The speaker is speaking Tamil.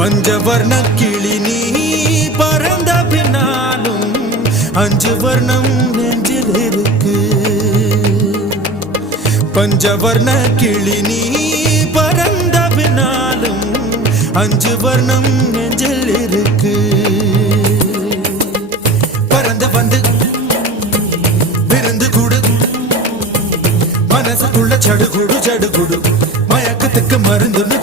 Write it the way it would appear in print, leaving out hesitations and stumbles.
பஞ்சவர்ண கிளி நீ பறந்த பின்னாலும் அஞ்சு வர்ணம் நெஞ்சில் இருக்கு. பஞ்சவர்ண கிளி நீ பறந்த பின்னாலும் அஞ்சு வர்ணம் நெஞ்சில் இருக்கு. பறந்து வந்து விருந்து கூடு மனசுக்குள்ள சடுகுடு சடுகுடு மயக்கத்துக்கு மருந்துன்னு